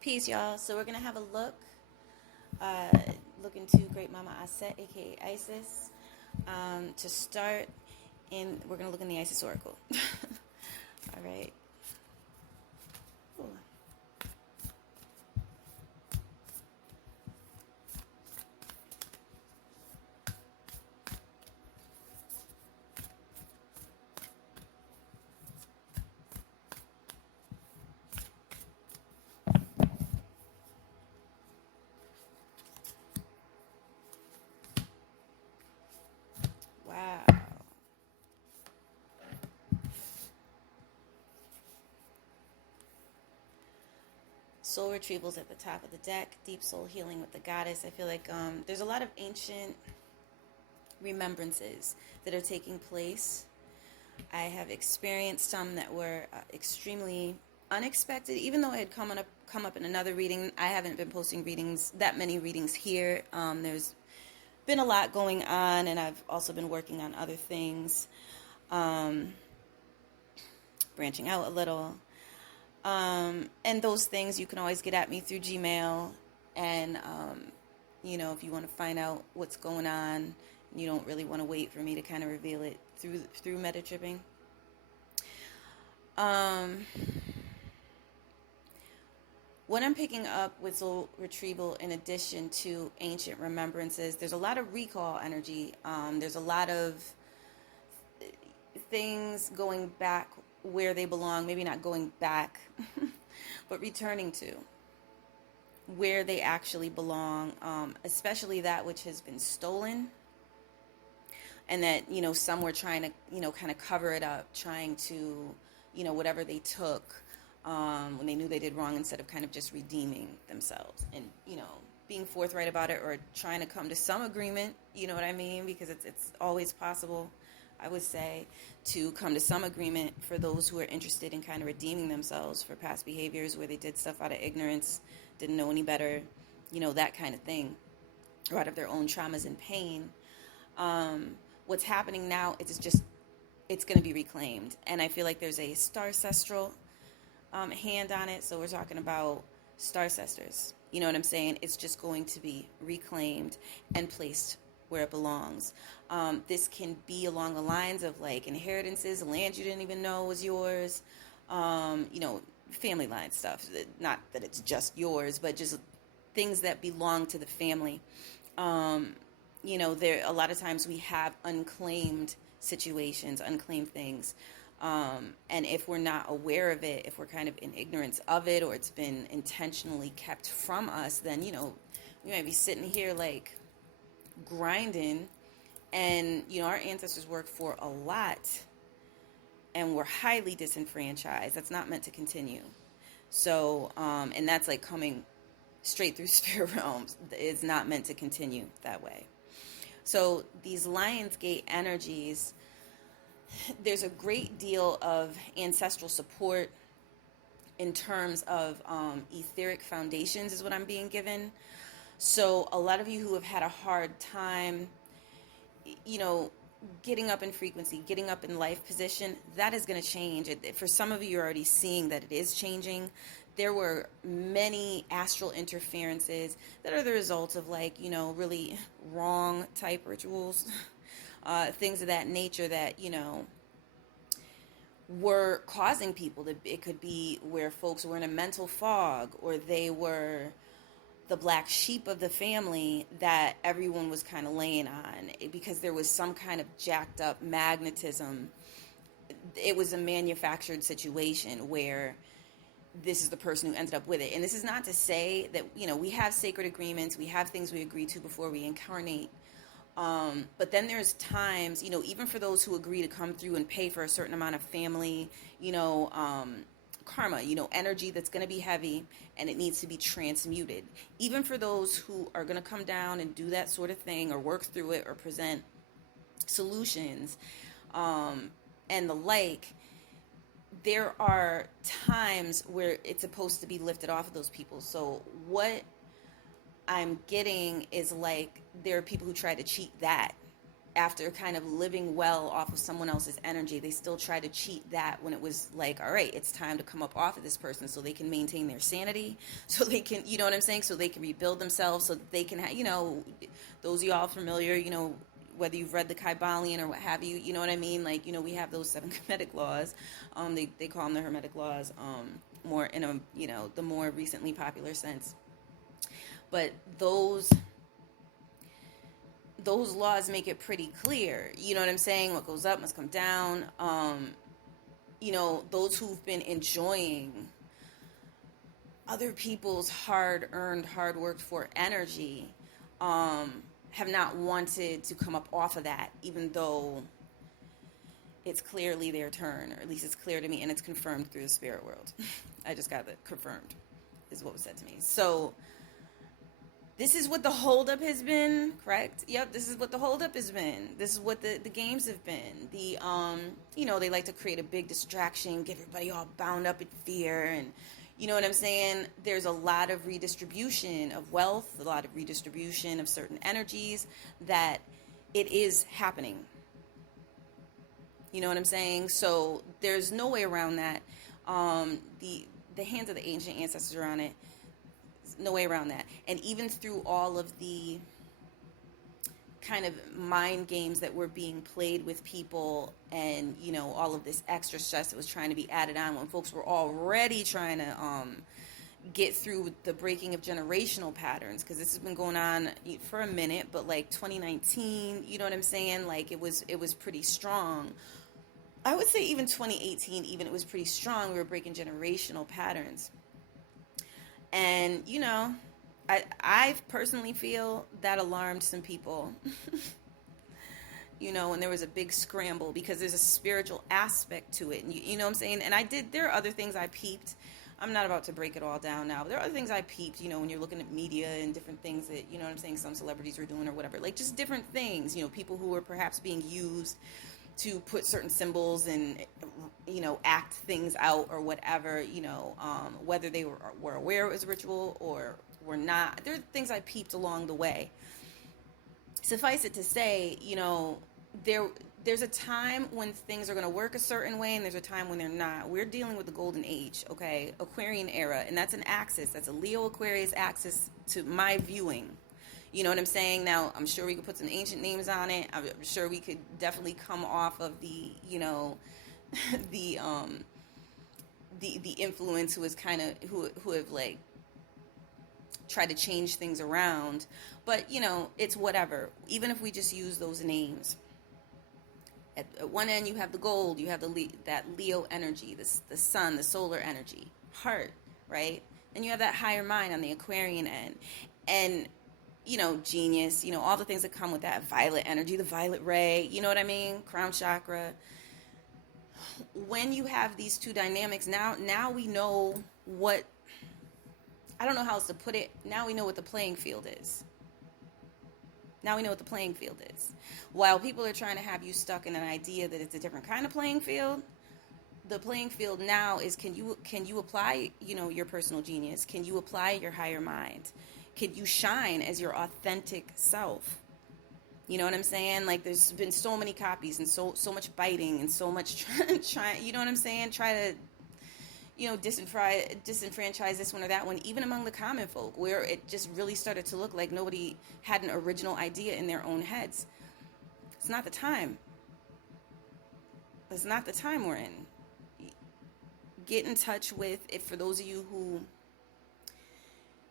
Peace, y'all. So we're gonna have a look into Great Mama Aset, aka Isis, to start, and we're gonna look in the Isis Oracle. All right. Ooh. Wow. Soul retrievals at the top of the deck. Deep soul healing with the goddess. I feel like there's a lot of ancient remembrances that are taking place. I have experienced some that were extremely unexpected, even though it had come up in another reading. I haven't been posting that many readings here. There's been a lot going on, and I've also been working on other things, branching out a little. And those things you can always get at me through Gmail, and if you want to find out what's going on, you don't really want to wait for me to kind of reveal it through Metatripping. What I'm picking up with soul retrieval, in addition to ancient remembrances, there's a lot of recall energy. There's a lot of things going back where they belong, maybe not going back, but returning to where they actually belong, especially that which has been stolen, and that, some were trying to, kind of cover it up, trying to, whatever they took, when they knew they did wrong, instead of kind of just redeeming themselves and, being forthright about it, or trying to come to some agreement, you know what I mean? Because it's always possible, I would say, to come to some agreement for those who are interested in kind of redeeming themselves for past behaviors where they did stuff out of ignorance, didn't know any better, that kind of thing, or out of their own traumas and pain. What's happening now, it's going to be reclaimed. And I feel like there's a star ancestral hand on it. So we're talking about star ancestors. You know what I'm saying? It's just going to be reclaimed and placed where it belongs. This can be along the lines of like inheritances, land you didn't even know was yours, family line stuff. Not that it's just yours, but just things that belong to the family. There a lot of times we have unclaimed situations, unclaimed things. And if we're not aware of it, if we're kind of in ignorance of it, or it's been intentionally kept from us, then, we might be sitting here like grinding, and our ancestors worked for a lot and were highly disenfranchised. That's not meant to continue. So and that's like coming straight through spirit realms. It's not meant to continue that way. So these Lionsgate energies, there's a great deal of ancestral support in terms of etheric foundations is what I'm being given. So a lot of you who have had a hard time, getting up in frequency, getting up in life position, that is going to change. For some of you, you're already seeing that it is changing. There were many astral interferences that are the result of really wrong type rituals, things of that nature that, were causing people to, it could be where folks were in a mental fog, or they were the black sheep of the family that everyone was kind of laying on because there was some kind of jacked up magnetism. It was a manufactured situation where this is the person who ended up with it. And this is not to say that, we have sacred agreements, we have things we agree to before we incarnate. But then there's times, even for those who agree to come through and pay for a certain amount of family, karma, energy that's going to be heavy and it needs to be transmuted. Even for those who are going to come down and do that sort of thing or work through it or present solutions and the like, there are times where it's supposed to be lifted off of those people. So what I'm getting is like there are people who try to cheat that, after kind of living well off of someone else's energy, they still try to cheat that when it was like, all right, it's time to come up off of this person so they can maintain their sanity, so they can, you know what I'm saying, so they can rebuild themselves, so that they can, those of y'all familiar, whether you've read the Kybalion or what have you, you know what I mean? Like, we have those 7 Hermetic laws. They call them the Hermetic laws, more in a, the more recently popular sense. But those laws make it pretty clear, you know what I'm saying? What goes up must come down. Those who've been enjoying other people's hard-earned, hard-worked-for energy, have not wanted to come up off of that, even though it's clearly their turn, or at least it's clear to me, and it's confirmed through the spirit world. I just got that confirmed, is what was said to me. So this is what the holdup has been, correct? Yep, this is what the holdup has been. This is what the games have been. They like to create a big distraction, get everybody all bound up in fear, and you know what I'm saying? There's a lot of redistribution of wealth, a lot of redistribution of certain energies, that it is happening. You know what I'm saying? So there's no way around that. The hands of the ancient ancestors are on it. No way around that. And even through all of the kind of mind games that were being played with people, and all of this extra stress that was trying to be added on when folks were already trying to get through the breaking of generational patterns, because this has been going on for a minute, but like 2019, you know what I'm saying, like it was pretty strong. I would say even 2018, even it was pretty strong. We were breaking generational patterns. And, I personally feel that alarmed some people, when there was a big scramble, because there's a spiritual aspect to it. And you know what I'm saying? And there are other things I peeped. I'm not about to break it all down now, but there are other things I peeped, when you're looking at media and different things that, you know what I'm saying, some celebrities were doing or whatever, like just different things, people who were perhaps being used to put certain symbols and, act things out or whatever, whether they were aware it was ritual or were not. There are things I peeped along the way. Suffice it to say, there's a time when things are going to work a certain way, and there's a time when they're not. We're dealing with the golden age, okay, Aquarian era, and that's an axis. That's a Leo Aquarius axis to my viewing. You know what I'm saying? Now, I'm sure we could put some ancient names on it. I'm sure we could definitely come off of the, the influence who is kind of, who have like tried to change things around. But, it's whatever. Even if we just use those names. At one end, you have the gold. You have that Leo energy, the sun, the solar energy, heart, right? And you have that higher mind on the Aquarian end. And genius, all the things that come with that violet energy, the violet ray, you know what I mean? Crown chakra. When you have these two dynamics, now we know what, I don't know how else to put it. Now we know what the playing field is. While people are trying to have you stuck in an idea that it's a different kind of playing field, the playing field now is, can you apply, your personal genius? Can you apply your higher mind? Can you shine as your authentic self? You know what I'm saying? Like, there's been so many copies and so much biting and so much trying, you know what I'm saying? Try to, disenfranchise this one or that one, even among the common folk, where it just really started to look like nobody had an original idea in their own heads. It's not the time. It's not the time we're in. Get in touch with, if for those of you who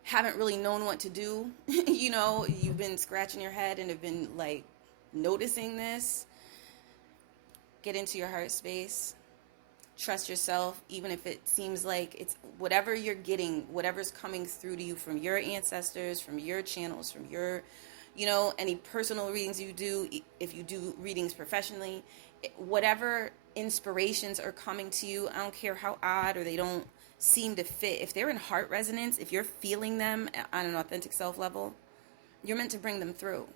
haven't really known what to do, you've been scratching your head and have been like noticing this, get into your heart space, trust yourself, even if it seems like it's whatever you're getting, whatever's coming through to you from your ancestors, from your channels, from your, any personal readings you do, if you do readings professionally, whatever inspirations are coming to you, I don't care how odd or they don't seem to fit, if they're in heart resonance, if you're feeling them on an authentic self level, you're meant to bring them through.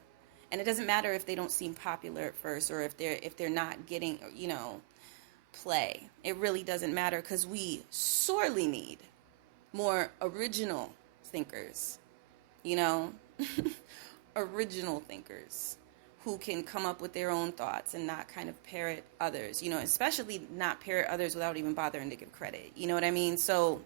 And it doesn't matter if they don't seem popular at first, or if they're not getting, play. It really doesn't matter, because we sorely need more original thinkers, original thinkers who can come up with their own thoughts and not kind of parrot others, you know, especially not parrot others without even bothering to give credit. You know what I mean? So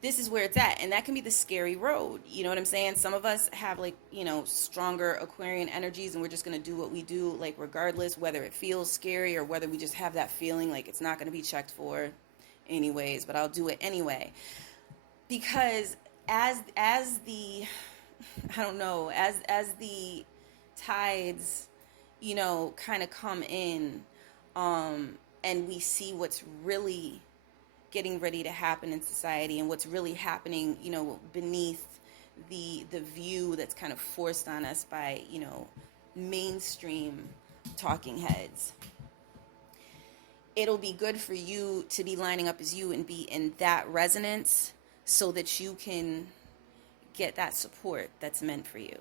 this is where it's at. And that can be the scary road. You know what I'm saying? Some of us have, like, you know, stronger Aquarian energies, and we're just going to do what we do, like, regardless, whether it feels scary or whether we just have that feeling like it's not going to be checked for anyways, but I'll do it anyway. Because as the, I don't know, as the tides, you know, kind of come in, and we see what's really getting ready to happen in society and what's really happening, you know, beneath the view that's kind of forced on us by, you know, mainstream talking heads. It'll be good for you to be lining up as you and be in that resonance so that you can get that support that's meant for you.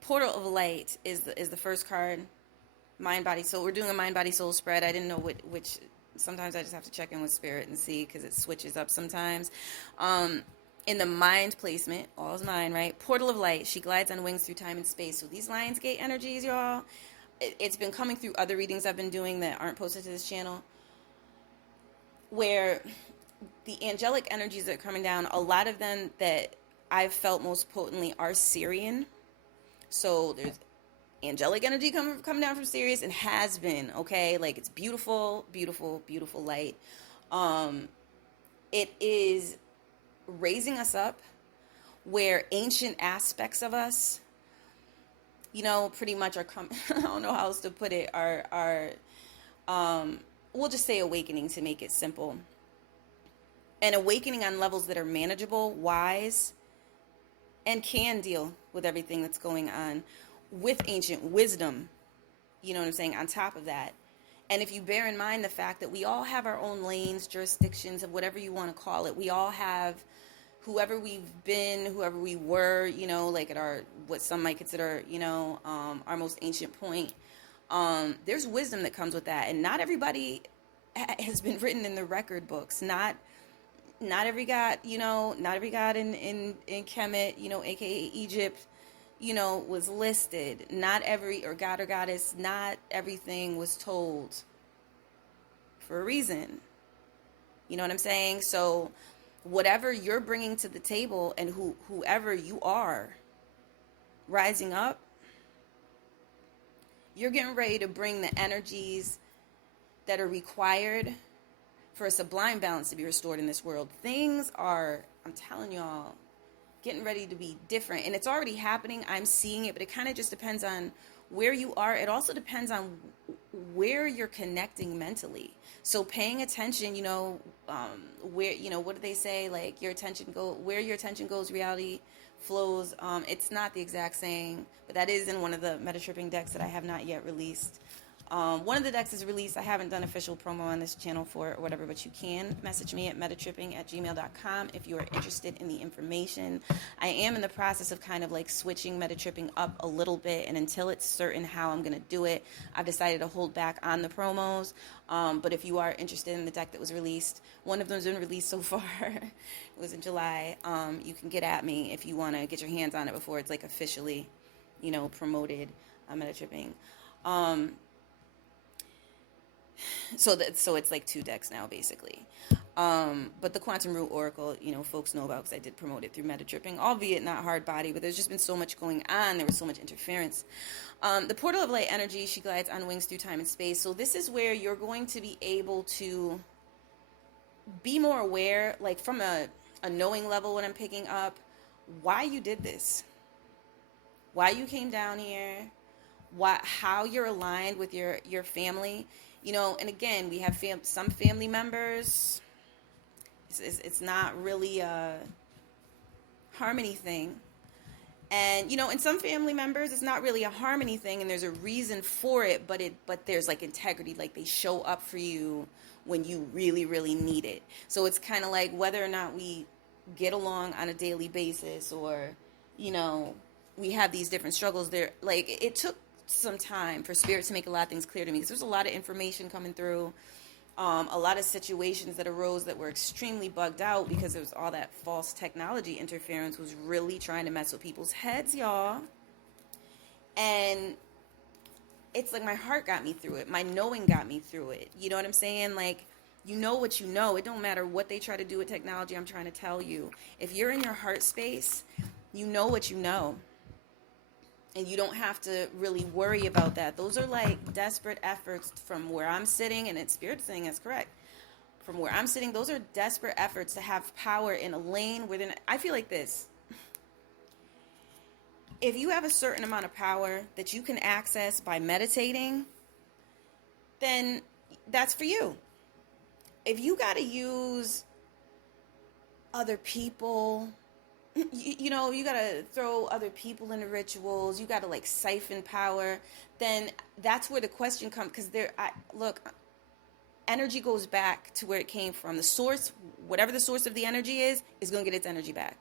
Portal of Light is the first card. Mind, body, soul. We're doing a mind, body, soul spread. I didn't know which. Sometimes I just have to check in with spirit and see, because it switches up sometimes. In the mind placement, all is mind, right? Portal of Light. She glides on wings through time and space. So these Lionsgate energies, y'all, it's been coming through other readings I've been doing that aren't posted to this channel, where the angelic energies that are coming down, a lot of them that I've felt most potently are Sirian. So there's angelic energy coming down from Sirius, and has been, okay? Like, it's beautiful, beautiful, beautiful light. It is raising us up where ancient aspects of us, you know, pretty much are I don't know how else to put it, are we'll just say awakening to make it simple. And awakening on levels that are manageable, wise, and can deal with everything that's going on, with ancient wisdom, you know what I'm saying, on top of that. And if you bear in mind the fact that we all have our own lanes, jurisdictions, of whatever you want to call it, we all have whoever we've been, whoever we were, you know, like at our, what some might consider, you know, our most ancient point. There's wisdom that comes with that. And not everybody has been written in the record books. Not every god, you know, not every god in Kemet, you know, aka Egypt, you know, was listed. Not every, or god or goddess, not everything was told for a reason. You know what I'm saying? So whatever you're bringing to the table, and whoever you are rising up, you're getting ready to bring the energies that are required for a sublime balance to be restored in this world. Things are, I'm telling y'all, getting ready to be different. And it's already happening. I'm seeing it, but it kind of just depends on where you are. It also depends on where you're connecting mentally. So paying attention, you know, where, you know, what do they say? Like, where your attention goes, reality flows. It's not the exact saying, but that is in one of the Metatripping decks that I have not yet released. One of the decks is released. I haven't done official promo on this channel for it or whatever, but you can message me at metatripping@gmail.com if you are interested in the information. I am in the process of kind of like switching Metatripping up a little bit, and until it's certain how I'm going to do it, I've decided to hold back on the promos. But if you are interested in the deck that was released, one of them's been released so far. It was in July. You can get at me if you want to get your hands on it before it's like officially, you know, promoted on Metatripping. So it's like 2 decks now, basically. But the Quantum Root Oracle, you know, folks know about, because I did promote it through Metatripping, albeit not hard body, but there's just been so much going on. There was so much interference. The Portal of Light energy, she glides on wings through time and space. So this is where you're going to be able to be more aware, like from a knowing level, when I'm picking up, why you did this, why you came down here, how you're aligned with your family. You know, and again, we have some family members, it's not really a harmony thing. And, you know, in some family members, it's not really a harmony thing, and there's a reason for it, but there's like integrity, like they show up for you when you really, really need it. So it's kind of like whether or not we get along on a daily basis, or, you know, we have these different struggles there. Like, it took some time for spirit to make a lot of things clear to me, because there's a lot of information coming through. A lot of situations that arose that were extremely bugged out because there was all that false technology interference was really trying to mess with people's heads, y'all. And it's like my heart got me through it. My knowing got me through it. You know what I'm saying? Like, you know what you know. It don't matter what they try to do with technology. I'm trying to tell you. If you're in your heart space, you know what you know. And you don't have to really worry about that. Those are like desperate efforts from where I'm sitting, and it's Spirit saying that's correct. From where I'm sitting, those are desperate efforts to have power in a lane within. I feel like this. If you have a certain amount of power that you can access by meditating, then that's for you. If you got to use other people, you know, you got to throw other people into rituals, you got to like siphon power, then that's where the question comes. Because look, energy goes back to where it came from. The source, whatever the source of the energy is going to get its energy back.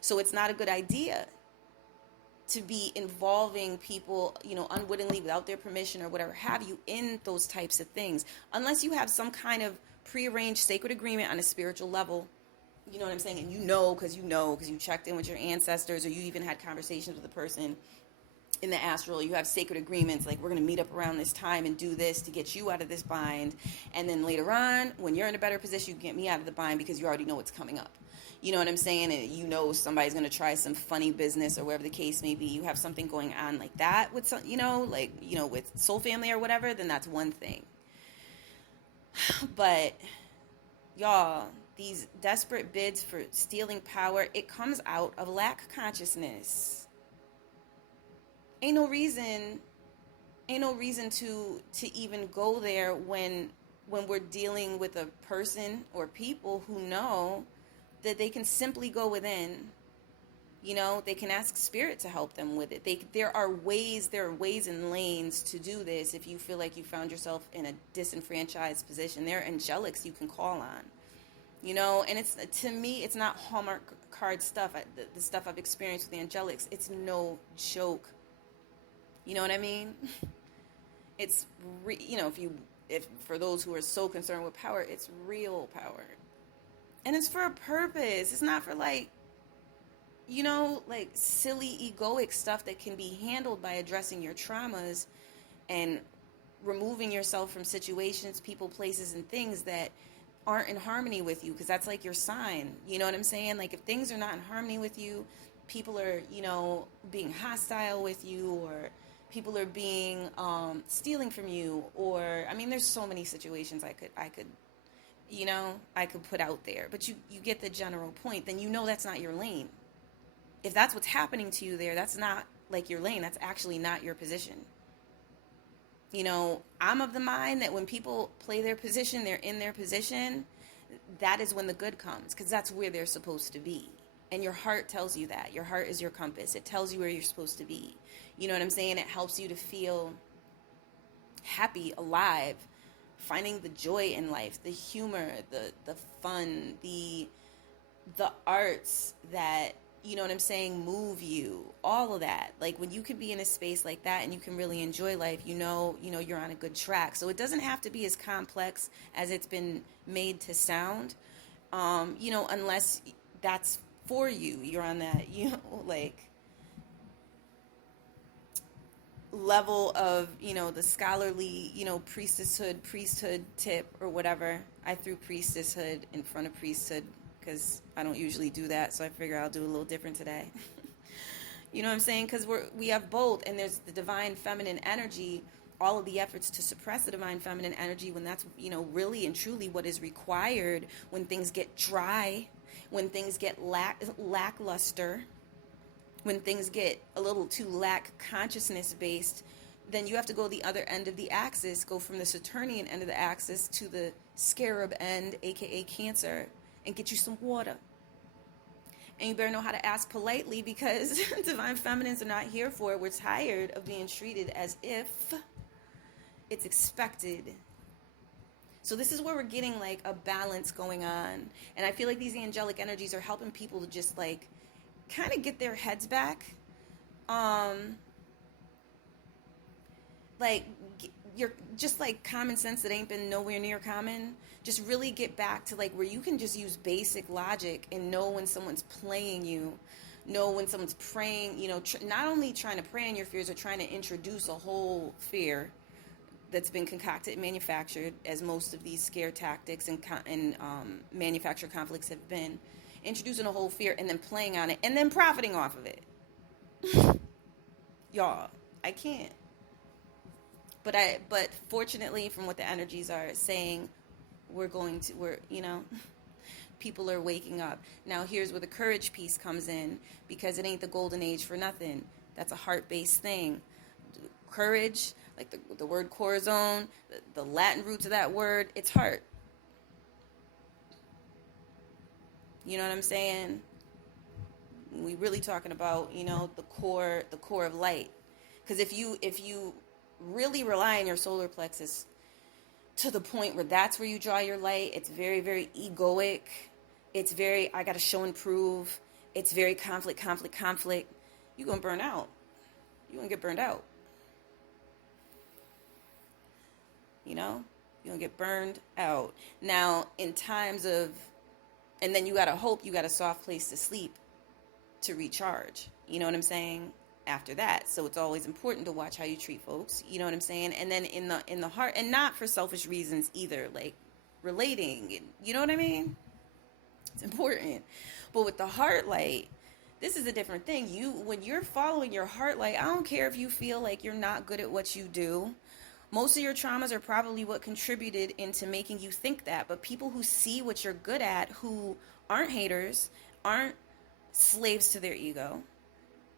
So it's not a good idea to be involving people, you know, unwittingly without their permission or whatever have you in those types of things. Unless you have some kind of prearranged sacred agreement on a spiritual level. You know what I'm saying? And you know, because you checked in with your ancestors, or you even had conversations with a person in the astral. You have sacred agreements, like we're going to meet up around this time and do this to get you out of this bind. And then later on, when you're in a better position, you can get me out of the bind because you already know what's coming up. You know what I'm saying? And you know somebody's going to try some funny business or whatever the case may be. You have something going on like that with some, you know, like, you know, with soul family or whatever, then that's one thing. But y'all, these desperate bids for stealing power, it comes out of lack consciousness. Ain't no reason to even go there when we're dealing with a person or people who know that they can simply go within. You know, they can ask spirit to help them with it. There are ways and lanes to do this. If you feel like you found yourself in a disenfranchised position, there are angelics you can call on. You know, and it's, to me, it's not Hallmark card stuff. The stuff I've experienced with the angelics, it's no joke. You know what I mean? It's, you know, if for those who are so concerned with power, it's real power. And it's for a purpose. It's not for like, you know, like silly egoic stuff that can be handled by addressing your traumas and removing yourself from situations, people, places, and things that aren't in harmony with you, because that's like your sign. You know what I'm saying? Like if things are not in harmony with you, people are, you know, being hostile with you, or people are being stealing from you, or I mean, there's so many situations I could you know, I could put out there, but you get the general point. Then you know that's not your lane. If that's what's happening to you there, that's not like your lane. That's actually not your position. You know, I'm of the mind that when people play their position, they're in their position, that is when the good comes, because that's where they're supposed to be. And your heart tells you that. Your heart is your compass. It tells you where you're supposed to be. You know what I'm saying? It helps you to feel happy, alive, finding the joy in life, the humor, the fun, the arts that, you know what I'm saying, move you, all of that. Like when you can be in a space like that and you can really enjoy life, you know you're on a good track. So it doesn't have to be as complex as it's been made to sound, you know, unless that's for you. You're on that, you know, like level of, you know, the scholarly, you know, priesthood tip or whatever. I threw priestesshood in front of priesthood because I don't usually do that, so I figure I'll do a little different today. You know what I'm saying? Because we have both, and there's the divine feminine energy, all of the efforts to suppress the divine feminine energy when that's, you know, really and truly what is required when things get dry, when things get lackluster, when things get a little too lack consciousness based. Then you have to go the other end of the axis, go from the Saturnian end of the axis to the scarab end, aka Cancer, and get you some water. And you better know how to ask politely, because divine feminines are not here for it. We're tired of being treated as if it's expected. So this is where we're getting like a balance going on. And I feel like these angelic energies are helping people to just like kind of get their heads back. Like you're just like common sense that ain't been nowhere near common. Just really get back to like where you can just use basic logic and know when someone's playing you, know when someone's preying, not only trying to prey on your fears or trying to introduce a whole fear that's been concocted and manufactured, as most of these scare tactics and manufactured conflicts have been, introducing a whole fear and then playing on it and then profiting off of it. Y'all, I can't. But fortunately, from what the energies are saying, people are waking up. Now here's where the courage piece comes in, because it ain't the golden age for nothing. That's a heart-based thing. Courage, like the word corazon, the Latin roots of that word, it's heart. You know what I'm saying? We really talking about, the core of light. Because if you really rely on your solar plexus to the point where that's where you draw your light, it's very, very egoic. It's very, I got to show and prove. It's very conflict. You're going to burn out. You're going to get burned out. You're going to get burned out. Now, in times of, and then you got to hope you got a soft place to sleep to recharge. You know what I'm saying? After that. So it's always important to watch how you treat folks. You know what I'm saying? And then in the heart, and not for selfish reasons either, like relating. You know what I mean? It's important. But with the heart light, this is a different thing. When you're following your heart light, I don't care if you feel like you're not good at what you do. Most of your traumas are probably what contributed into making you think that. But people who see what you're good at, who aren't haters, aren't slaves to their ego.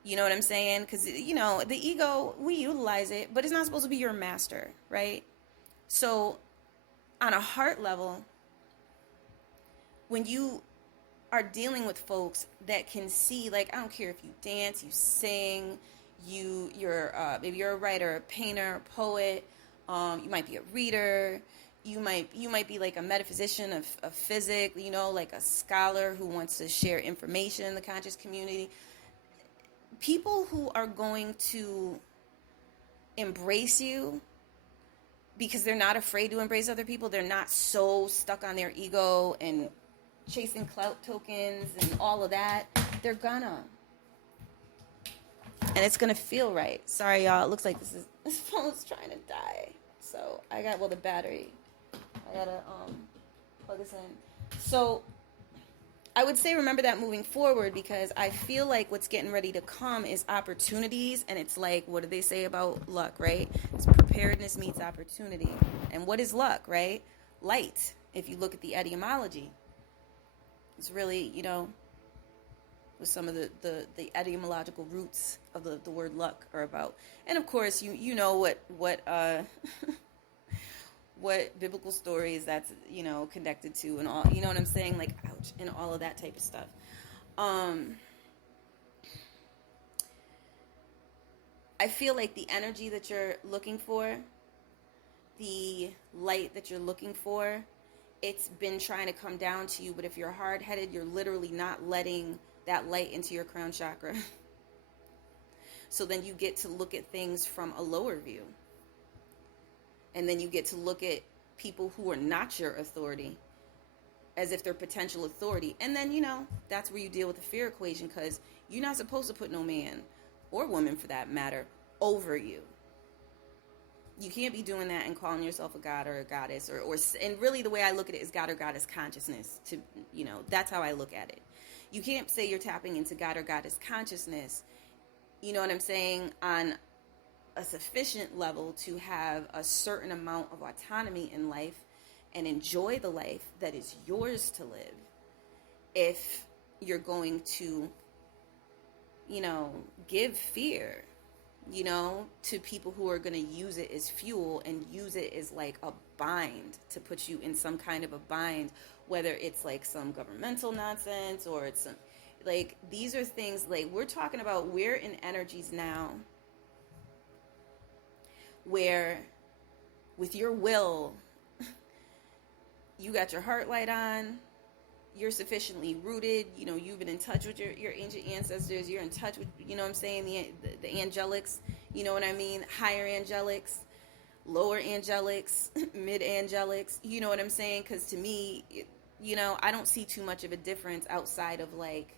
You know what I'm saying? Because, the ego, we utilize it, but it's not supposed to be your master, right? So on a heart level, when you are dealing with folks that can see, like, I don't care if you dance, you sing, you're maybe you're a writer, a painter, a poet, you might be a reader, you might be like a metaphysician of physics, like a scholar who wants to share information in the conscious community. People who are going to embrace you because they're not afraid to embrace other people, they're not so stuck on their ego and chasing clout tokens and all of that, they're gonna. And it's gonna feel right. Sorry, y'all. It looks like this phone's trying to die. So I got, the battery. I gotta plug this in. So I would say remember that moving forward, because I feel like what's getting ready to come is opportunities, and it's like, what do they say about luck, right? It's preparedness meets opportunity. And what is luck, right? Light, if you look at the etymology. It's really, with some of the etymological roots of the word luck are about. And of course, you know what what biblical stories that's, connected to and all, you know what I'm saying? Like, ouch, and all of that type of stuff. I feel like the energy that you're looking for, the light that you're looking for, it's been trying to come down to you, but if you're hard-headed, you're literally not letting that light into your crown chakra. So then you get to look at things from a lower view. And then you get to look at people who are not your authority as if they're potential authority. And then, that's where you deal with the fear equation, because you're not supposed to put no man, or woman for that matter, over you. You can't be doing that and calling yourself a god or a goddess, or and really the way I look at it is god or goddess consciousness. That's how I look at it. You can't say you're tapping into god or goddess consciousness, you know what I'm saying, on a sufficient level to have a certain amount of autonomy in life and enjoy the life that is yours to live, if you're going to, give fear, to people who are going to use it as fuel and use it as like a bind to put you in some kind of a bind, whether it's like some governmental nonsense or it's some, like, these are things, like, we're talking about, we're in energies now where with your will, you got your heart light on, you're sufficiently rooted, you've been in touch with your ancient ancestors, you're in touch with, the angelics, you know what I mean, higher angelics, lower angelics, mid angelics, you know what I'm saying? Because to me, I don't see too much of a difference outside of like,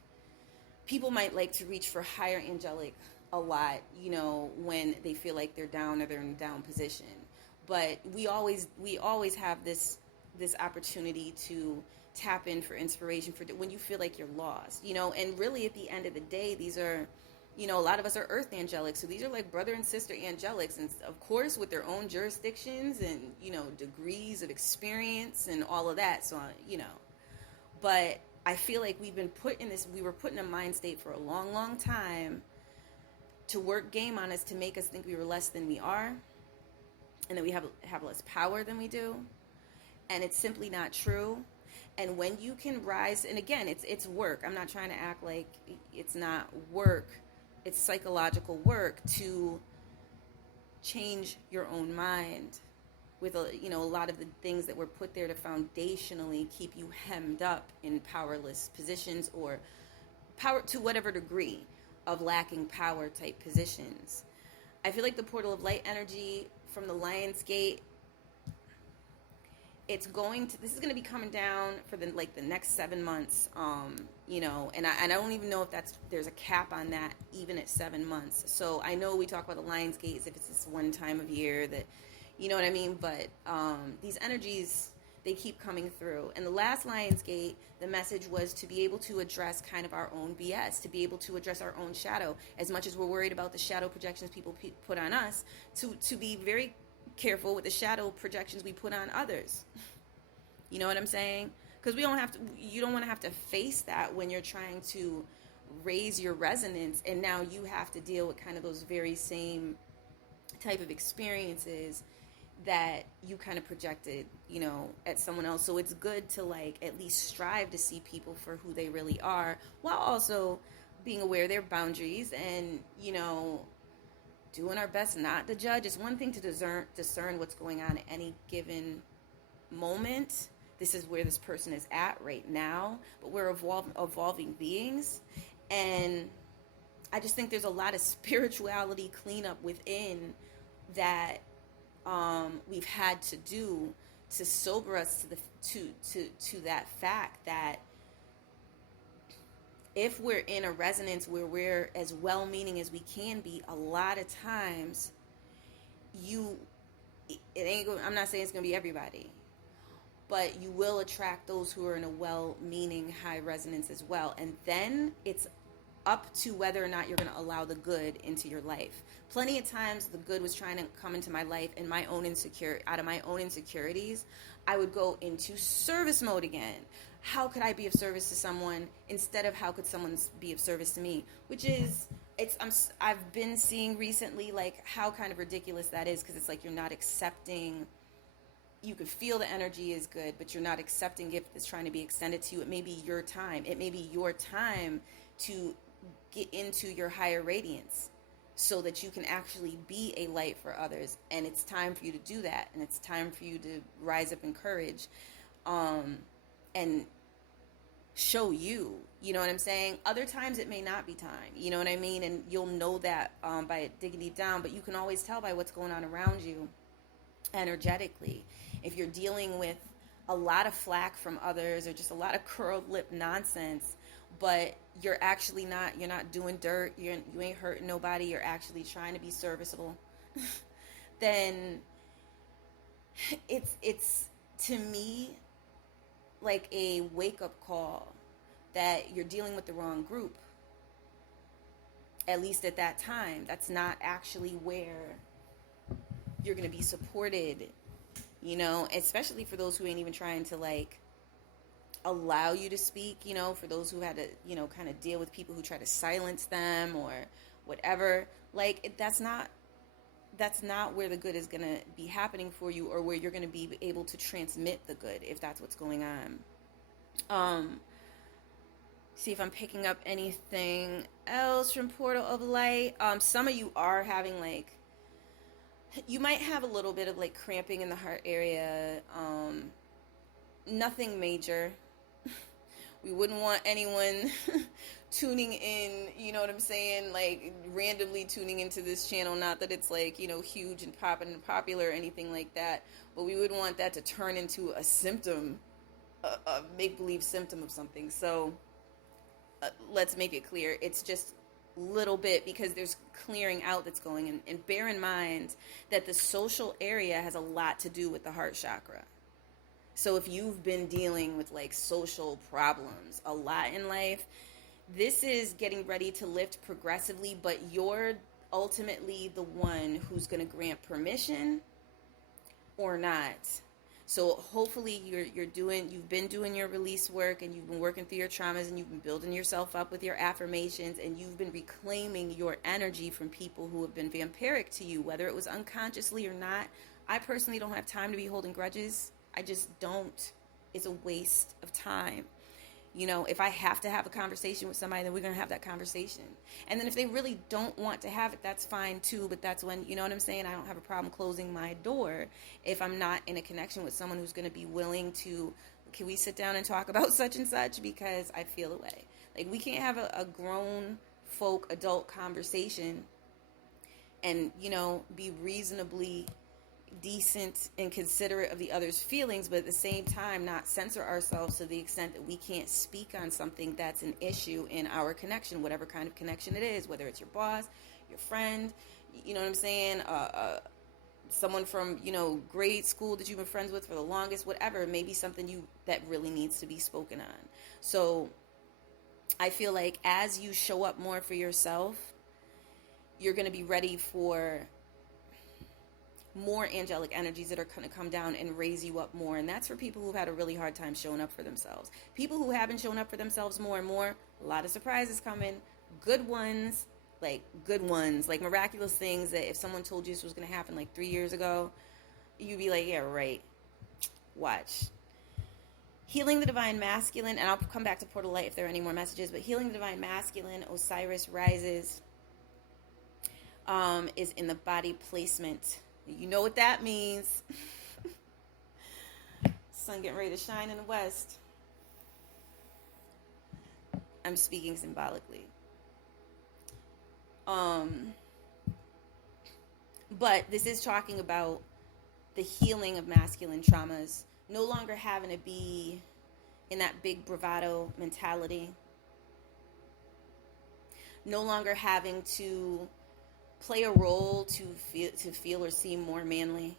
people might like to reach for higher angelic a lot, when they feel like they're down or they're in a down position. But we always have this opportunity to tap in for inspiration for when you feel like you're lost, and really at the end of the day, these are, a lot of us are earth angelics, so these are like brother and sister angelics, and of course with their own jurisdictions and degrees of experience and all of that. So but I feel like we were put in a mind state for a long, long time to work game on us to make us think we were less than we are, and that we have less power than we do, and it's simply not true. And when you can rise, and again, it's work. I'm not trying to act like it's not work. It's psychological work to change your own mind with a lot of the things that were put there to foundationally keep you hemmed up in powerless positions, or power to whatever degree of lacking power type positions. I feel like the portal of light energy from the Lion's Gate, this is going to be coming down for the next 7 months, and I don't even know if there's a cap on that even at 7 months. So I know we talk about the Lion's Gate as if it's this one time of year that, you know what I mean? But these energies, they keep coming through. And the last Lion's Gate, the message was to be able to address kind of our own BS, to be able to address our own shadow. As much as we're worried about the shadow projections people put on us, to be very careful with the shadow projections we put on others. You know what I'm saying? Because you don't want to have to face that when you're trying to raise your resonance, and now you have to deal with kind of those very same type of experiences that you kind of projected, at someone else. So it's good to at least strive to see people for who they really are, while also being aware of their boundaries and, doing our best not to judge. It's one thing to discern what's going on at any given moment. This is where this person is at right now, but we're evolving beings. And I just think there's a lot of spirituality cleanup within that we've had to do to sober us to that fact that if we're in a resonance where we're as well-meaning as we can be, a lot of times I'm not saying it's going to be everybody, but you will attract those who are in a well-meaning high resonance as well. And then it's up to whether or not you're going to allow the good into your life. Plenty of times the good was trying to come into my life, and out of my own insecurities, I would go into service mode again. How could I be of service to someone instead of how could someone be of service to me? Which is, I've been seeing recently how kind of ridiculous that is, because it's like you're not accepting. You could feel the energy is good, but you're not accepting gift that's trying to be extended to you. It may be your time. It may be your time to get into your higher radiance so that you can actually be a light for others. And it's time for you to do that. And it's time for you to rise up in courage and show you know what I'm saying? Other times it may not be time, you know what I mean? And you'll know that by digging deep down, but you can always tell by what's going on around you energetically. If you're dealing with a lot of flack from others or just a lot of curled lip nonsense, but you're not doing dirt, you ain't hurting nobody, you're actually trying to be serviceable, then it's to me like a wake-up call that you're dealing with the wrong group. At least at that time, that's not actually where you're going to be supported, especially for those who ain't even trying to allow you to speak, for those who had to, kind of deal with people who try to silence them or whatever. That's not where the good is going to be happening for you, or where you're going to be able to transmit the good, if that's what's going on. See if I'm picking up anything else from Portal of Light. Some of you are having you might have a little bit of cramping in the heart area. Nothing major. We wouldn't want anyone tuning in, you know what I'm saying, like randomly tuning into this channel. Not that it's like, you know, huge and popping and popular or anything like that, but we wouldn't want that to turn into a symptom, a make-believe symptom of something. So let's make it clear. It's just little bit, because there's clearing out that's going in. And bear in mind that the social area has a lot to do with the heart chakra. So if you've been dealing with like social problems a lot in life, this is getting ready to lift progressively, but you're ultimately the one who's going to grant permission or not. So hopefully you've been doing your release work, and you've been working through your traumas, and you've been building yourself up with your affirmations, and you've been reclaiming your energy from people who have been vampiric to you, whether it was unconsciously or not. I personally don't have time to be holding grudges. I just don't. It's a waste of time. You know, if I have to have a conversation with somebody, then we're going to have that conversation. And then if they really don't want to have it, that's fine too. But that's when, you know what I'm saying? I don't have a problem closing my door if I'm not in a connection with someone who's going to be willing to, can we sit down and talk about such and such, because I feel away. Like, we can't have a grown folk adult conversation and, you know, be reasonably decent and considerate of the other's feelings, but at the same time not censor ourselves to the extent that we can't speak on something that's an issue in our connection, whatever kind of connection it is, whether it's your boss, your friend, you know what I'm saying, someone from, you know, grade school that you've been friends with for the longest, whatever, maybe something that really needs to be spoken on. So I feel like as you show up more for yourself, you're going to be ready for more angelic energies that are going to come down and raise you up more. And that's for people who've had a really hard time showing up for themselves. People who haven't shown up for themselves more and more, a lot of surprises coming. Good ones, like miraculous things that if someone told you this was going to happen like 3 years ago, you'd be like, yeah, right. Watch. Healing the Divine Masculine, and I'll come back to Portal Light if there are any more messages, but Healing the Divine Masculine, Osiris Rises, is in the body placement. You know what that means. Sun getting ready to shine in the west. I'm speaking symbolically. But this is talking about the healing of masculine traumas. No longer having to be in that big bravado mentality. No longer having to play a role to feel or seem more manly.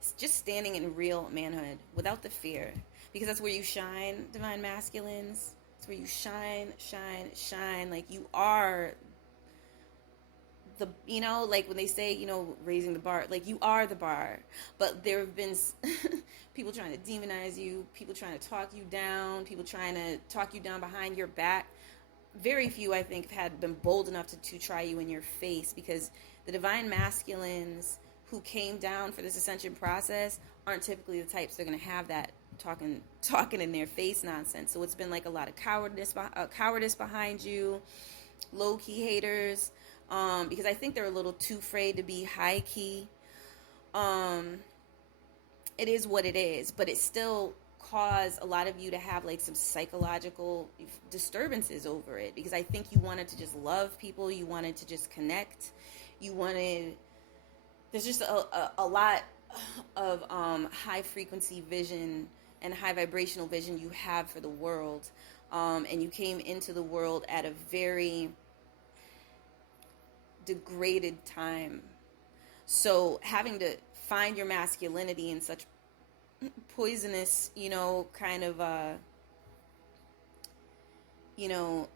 It's just standing in real manhood without the fear, because that's where you shine, divine masculines. It's where you shine. Like you are the, you know, like when they say, you know, raising the bar, like you are the bar. But there have been people trying to demonize you, people trying to talk you down, people trying to talk you down behind your back. Very few, I think, have been bold enough to try you in your face, because the divine masculines who came down for this ascension process aren't typically the types that are going to have that talking in their face nonsense. So it's been like a lot of cowardice behind you, low-key haters, because I think they're a little too afraid to be high-key. It is what it is, but it still cause a lot of you to have like some psychological disturbances over it, because I think you wanted to just love people, you wanted to just connect, there's just a lot of high frequency vision and high vibrational vision you have for the world, and you came into the world at a very degraded time, so having to find your masculinity in such poisonous, you know, kind of, you know,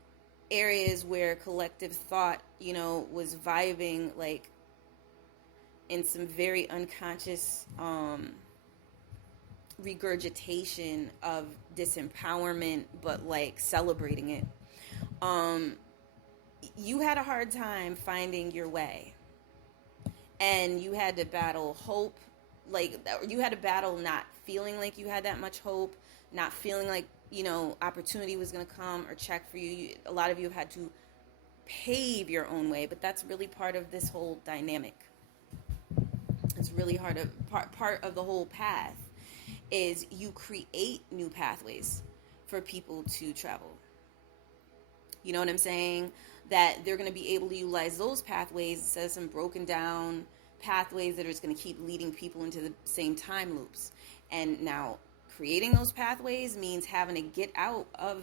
areas where collective thought, you know, was vibing like in some very unconscious regurgitation of disempowerment, but like celebrating it. You had a hard time finding your way, and you had to battle hope. Like, you had to battle not feeling like you had that much hope, not feeling like, you know, opportunity was going to come or check for you. A lot of you have had to pave your own way, but that's really part of this whole dynamic. It's really part of the whole path is you create new pathways for people to travel. You know what I'm saying? That they're going to be able to utilize those pathways instead of some broken down pathways that are just going to keep leading people into the same time loops. And now creating those pathways means having to get out of,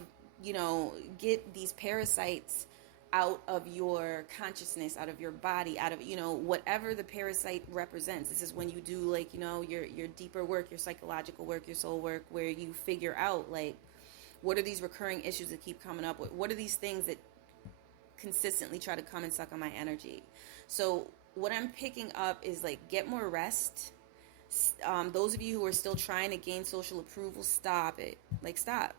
get these parasites out of your consciousness, out of your body, out of, whatever the parasite represents. This is when you do your deeper work, your psychological work, your soul work, where you figure out what are these recurring issues that keep coming up? What are these things that consistently try to come and suck on my energy? So what I'm picking up is get more rest. Those of you who are still trying to gain social approval, stop it. Stop.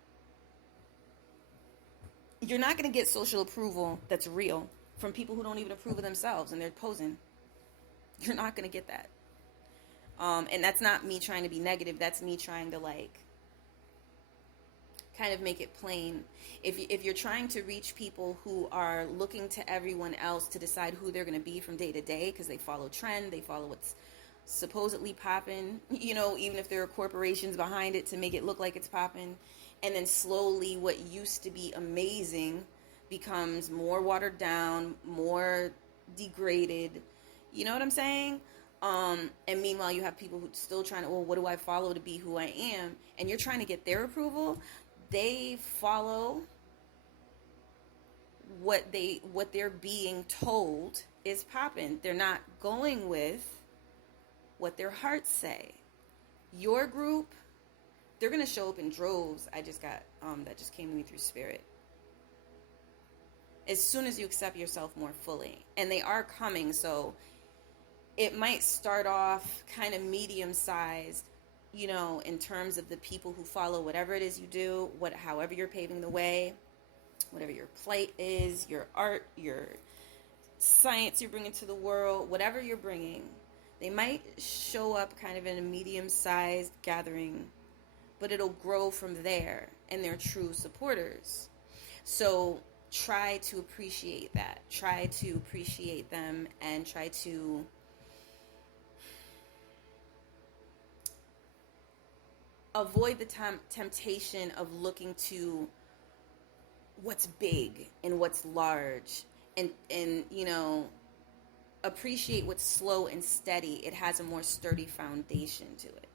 You're not going to get social approval that's real from people who don't even approve of themselves and they're posing. You're not going to get that. And that's not me trying to be negative. That's me trying to kind of make it plain. If you're trying to reach people who are looking to everyone else to decide who they're going to be from day to day because they follow trend, they follow what's supposedly popping, even if there are corporations behind it to make it look like it's popping, and then slowly what used to be amazing becomes more watered down, more degraded. You know what I'm saying? And meanwhile, you have people who still trying to, well, what do I follow to be who I am? And you're trying to get their approval. They follow what they're being told is popping. They're not going with what their hearts say. Your group, they're going to show up in droves. I just got, that just came to me through spirit. As soon as you accept yourself more fully. And they are coming, so it might start off kind of medium-sized, in terms of the people who follow whatever it is you do, however you're paving the way, whatever your plight is, your art, your science you're bringing to the world, whatever you're bringing. They might show up kind of in a medium-sized gathering, but it'll grow from there, and they're true supporters. So try to appreciate that. Try to appreciate them and try to avoid the temptation of looking to what's big and what's large and appreciate what's slow and steady. It has a more sturdy foundation to it.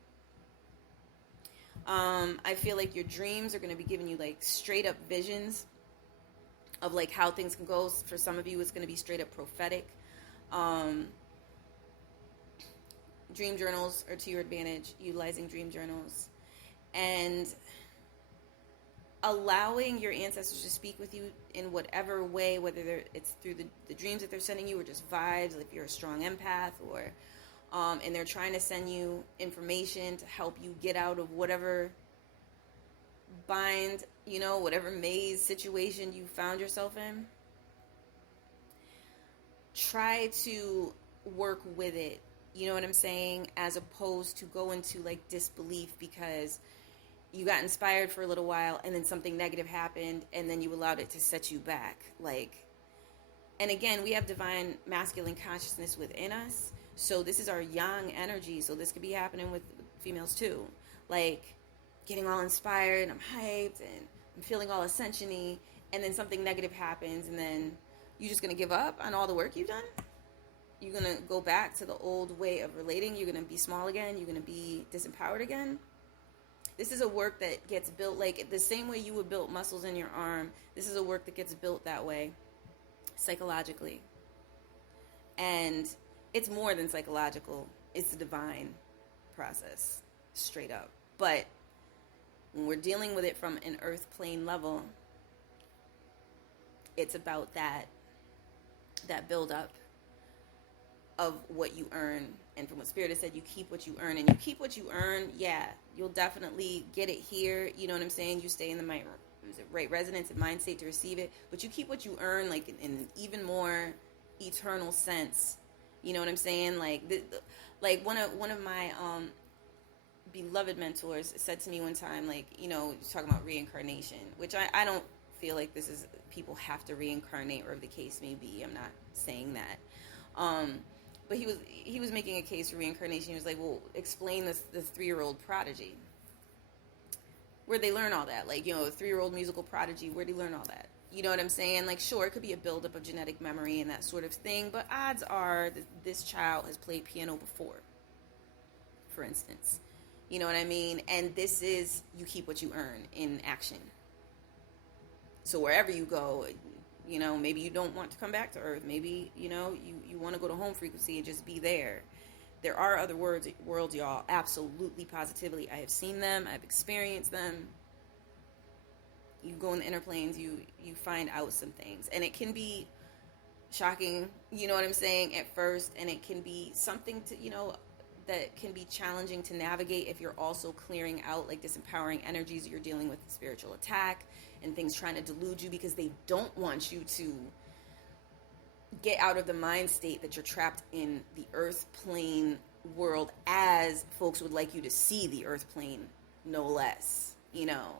I feel like your dreams are going to be giving you straight up visions of how things can go. For some of you, it's going to be straight up prophetic. Dream journals are to your advantage, utilizing dream journals. And allowing your ancestors to speak with you in whatever way, whether it's through the dreams that they're sending you or just vibes, if you're a strong empath, or and they're trying to send you information to help you get out of whatever bind, whatever maze situation you found yourself in. Try to work with it, you know what I'm saying, as opposed to go into disbelief because you got inspired for a little while and then something negative happened and then you allowed it to set you back. And again, we have divine masculine consciousness within us. So this is our yang energy. So this could be happening with females too. Getting all inspired, I'm hyped and I'm feeling all ascension-y, and then something negative happens and then you're just going to give up on all the work you've done? You're going to go back to the old way of relating? You're going to be small again? You're going to be disempowered again? This is a work that gets built the same way you would build muscles in your arm. This is a work that gets built that way, psychologically. And it's more than psychological. It's a divine process, straight up. But when we're dealing with it from an earth plane level, it's about that build-up of what you earn. And from what Spirit has said, you keep what you earn. And you keep what you earn, yeah, you'll definitely get it here. You know what I'm saying? You stay in the right resonance and mind state to receive it. But you keep what you earn, in an even more eternal sense. You know what I'm saying? One of my beloved mentors said to me one time, talking about reincarnation, which I don't feel like this is, people have to reincarnate, or the case may be. I'm not saying that. But he was making a case for reincarnation. He was like, well, explain this 3-year-old prodigy. Where'd they learn all that? Like, you know, a 3-year-old musical prodigy, where'd he learn all that? You know what I'm saying? Like, sure, it could be a buildup of genetic memory and that sort of thing, but odds are that this child has played piano before, for instance. You know what I mean? And this is, you keep what you earn in action. So wherever you go, you know, maybe you don't want to come back to Earth. Maybe, you know, you want to go to home frequency and just be there. There are other worlds, y'all. Absolutely, positively. I have seen them. I've experienced them. You go in the inner planes, you find out some things. And it can be shocking, you know what I'm saying, at first. And it can be something to, you know, that can be challenging to navigate if you're also clearing out like disempowering energies. You're dealing with spiritual attack and things trying to delude you because they don't want you to get out of the mind state that you're trapped in the earth plane world as folks would like you to see the earth plane, no less, you know,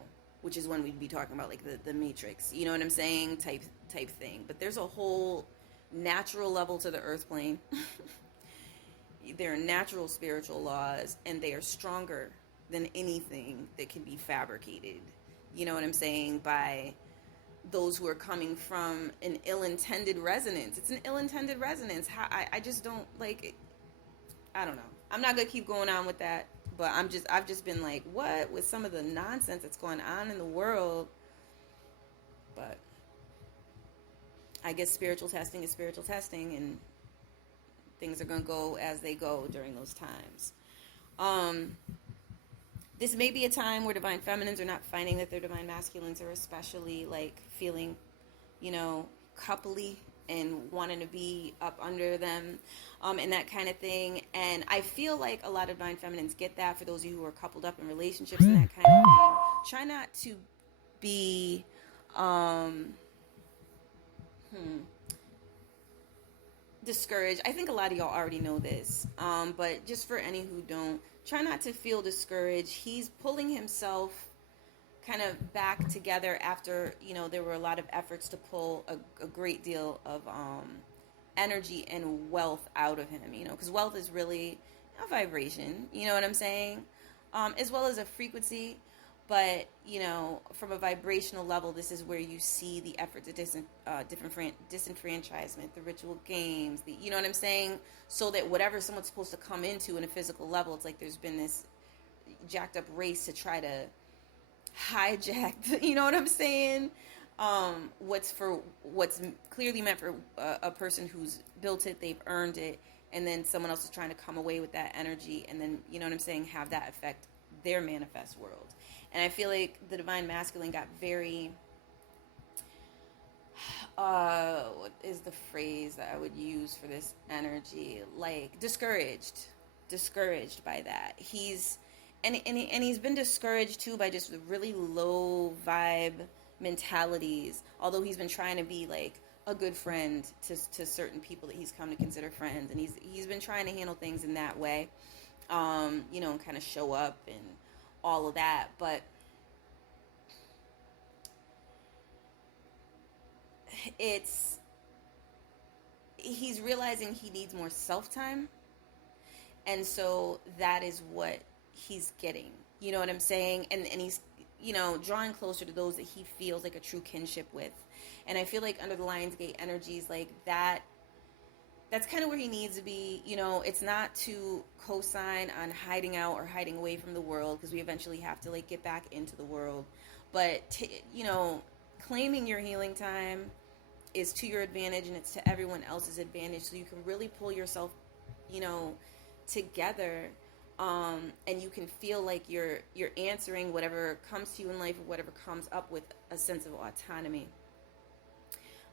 which is when we'd be talking about like the Matrix, you know what I'm saying, type thing. But there's a whole natural level to the earth plane. There are natural spiritual laws, and they are stronger than anything that can be fabricated, you know what I'm saying, by those who are coming from an ill-intended resonance. It's an ill-intended resonance. I just don't like, I don't know. I'm not gonna keep going on with that, but I've just been like, what with some of the nonsense that's going on in the world. But I guess spiritual testing is spiritual testing, and things are gonna go as they go during those times. This may be a time where divine feminines are not finding that their divine masculines are especially like feeling, you know, coupley and wanting to be up under them, and that kind of thing. And I feel like a lot of divine feminines get that. For those of you who are coupled up in relationships and that kind of thing, try not to be, discouraged. I think a lot of y'all already know this, but just for any who don't, try not to feel discouraged. He's pulling himself kind of back together after, you know, there were a lot of efforts to pull a great deal of energy and wealth out of him, you know, because wealth is really a vibration, you know what I'm saying, as well as a frequency. But, you know, from a vibrational level, this is where you see the efforts of disenfranchisement, the ritual games, you know what I'm saying? So that whatever someone's supposed to come into in a physical level, it's like there's been this jacked up race to try to hijack, you know what I'm saying? What's clearly meant for a person who's built it, they've earned it, and then someone else is trying to come away with that energy and then, you know what I'm saying, have that affect their manifest world. And I feel like the divine masculine got very, what is the phrase that I would use for this energy? Like discouraged by that. He's been discouraged too by just really low vibe mentalities. Although he's been trying to be like a good friend to certain people that he's come to consider friends, and he's been trying to handle things in that way, you know, and kind of show up and all of that. But he's realizing he needs more self-time, and so that is what he's getting, you know what I'm saying, and he's, you know, drawing closer to those that he feels like a true kinship with. And I feel like under the Lionsgate energies, like that's kind of where he needs to be. You know, it's not to co-sign on hiding out or hiding away from the world, because we eventually have to like get back into the world. But, you know, claiming your healing time is to your advantage, and it's to everyone else's advantage. So you can really pull yourself, you know, together, and you can feel like you're answering whatever comes to you in life, or whatever comes up, with a sense of autonomy.